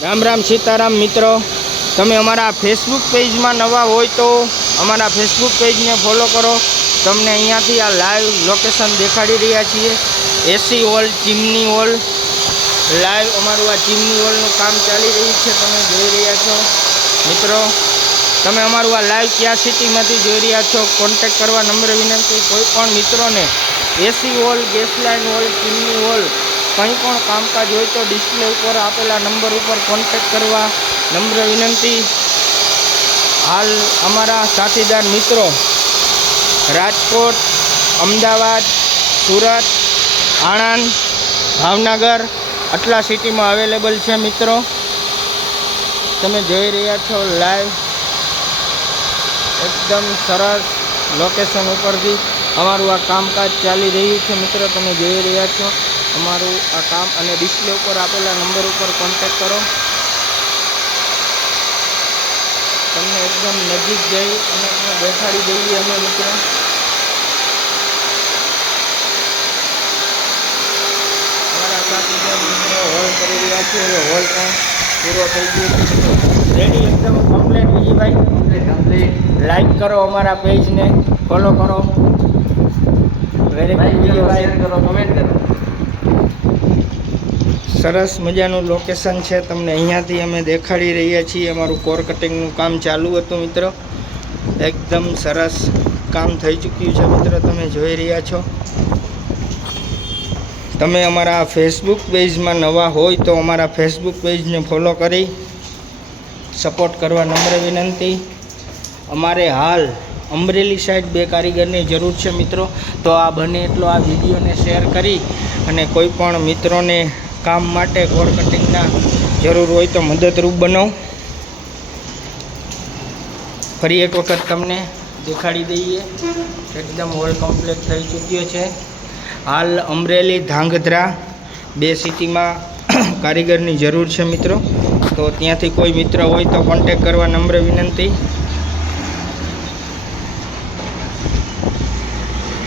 राम राम सीताराम मित्रों, तमे अमारा फेसबुक पेज में नवा हो तो अमारा फेसबुक पेज ने फॉलो करो। तमने अहींयाथी आ लाइव लोकेशन देखाड़ी रह्या छीए। AC hall chimney hall live अमारुं आ चिमनी हॉलनुं काम चाली रह्युं छे, तमे जोई रह्या छो। मित्रों, तमे अमारुं आ लाइव क्या सिटीमांथी जोई रह्या छो, कॉन्टेक्ट करवा नम्र विनंती। कोईपण मित्रोने AC hall, gas line hall, chimney hall कहीं पण कामकाज हो तो डिस्प्ले पर आपेला नंबर पर कॉन्टेक्ट करवा नम्र विनंती। हाल अमारा साथीदार मित्रों राजकोट, अमदावाद, सूरत, आणंद, भावनगर आटला सिटी में अवेलेबल है। मित्रों, तमे जोई रह्या छो लाइव एकदम सरस लोकेशन उपरथी अमारुं आ कामकाज चाली रह्युं छे। मित्रों, तमे जोई रह्या छो अमारुं आ काम अने डिस्प्ले पर आपेला नंबर पर कॉन्टेक्ट करो। तमने एकदम नजीक जई अने देखाड़ी दઈએ अमे। मित्रों, अमारा साथीदार मित्रों हॉल करी रह्या छे। हॉल पण पूरो थई गयो, रेडी एकदम कम्प्लीट। बीजी भाई कम्प्लीट लाइक करो, अमारा पेज ने फॉलो करो, वेरी गुड वीडियो भाई करो, कमेंट करो। सरस मजाનું लोकेशन है, तमने अहींयाथी अमे देखाड़ी रह्या छीए। अमारुं कोर कटिंगनुं काम चालू हतुं। मित्रों, एकदम सरस काम थई चूक्युं छे। मित्रों, तमे जोई रह्या छो। तमे अमारा फेसबुक पेज में नवा होय तो अमारा फेसबुक पेज ने फॉलो करी सपोर्ट करवा नम्र विनंती। अमारे हाल अमरेली साइड 2 कारीगरनी जरूर है। मित्रों, तो आ बने एटलो आ विडियो ने शेर करी अने कोईपण मित्रोने काम माटे कोर कटिंगना जरूर होय तो मददरूप बनो। फरी एक वखत तमने देखाड़ी दઈએ, एकदम हॉल कम्प्लीट थई चूक्यो छे। हाल अमरेली, धांगध्रा 2 सिटी में कारीगरनी जरूर है। मित्रों, तो त्यांथी कोई मित्र होय तो कॉन्टेक्ट करवा नम्र विनंती।